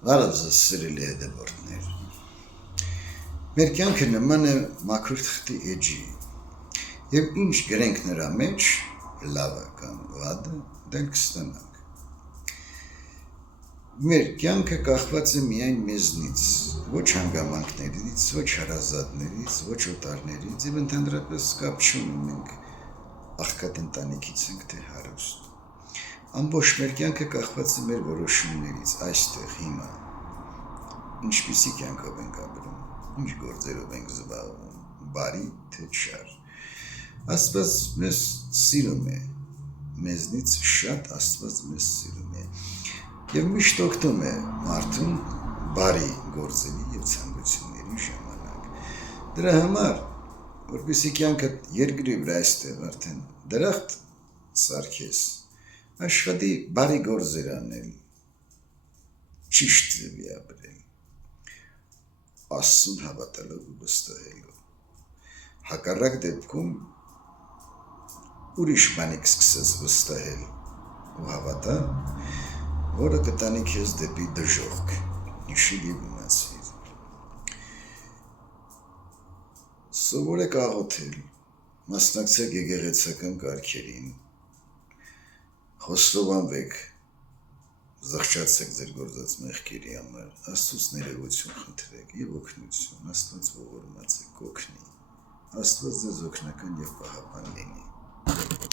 Բարև ձեզ սիրելի հետևորդներ։ Մեր կյանքը նման է մաքուր թղթի էջի, եւ ինչ գրենք նրա մեջ, լավը կամ վատը, դենք կստանանք։ Մեր կյանքը կախված է միայն մեզնից, ոչ հանգամանքներից, ոչ հարազատներից, ոչ օտարներից, եւ ընդհանրապես կապ չունի մենք աղքատ ընտանիքից ենք թե հարուստ։ Ամբողջ մեր կյանքը կախված է մեր որոշումներից, այստեղ, հիմա։ Ինչպիսի կյանքով ենք ապրում, ինչ գործերով ենք զբաղվում, բարի թե չար։ Աստված մեզ սիրում է, մեզնից շատ Աստված մեզ սիրում է եւ միշտ օգնում է մարդուն բարի գործերի եւ ցանկությունների ժամանակ։ Դրա համար, որպեսզի կյանքը երկրի վրա այստեղ արդեն դրախտ սարքես, աշխատի բարի գործեր անել, ճիշտ ձևի ապրել, Աստծուն հավատալով ու վստահելով։ Հակառակ դեպքում ուրիշ բանի կսկսես վստահել ու հավատալ, որը կտանի քեզ դեպի դժոխք, հիշիր եւ իմացիր։ Սովորեք աղոթել, մասնակցեք եկեղեցական կարգերին, խոստովանվեք, զղջացեք ձեր գործած մեղքերի համար, Աստծուց ներողություն խնդրեք եւ օգնություն, Աստված ողորմած է, կօգնի, Աստված ձեզ օգնական եւ պահապան լինի։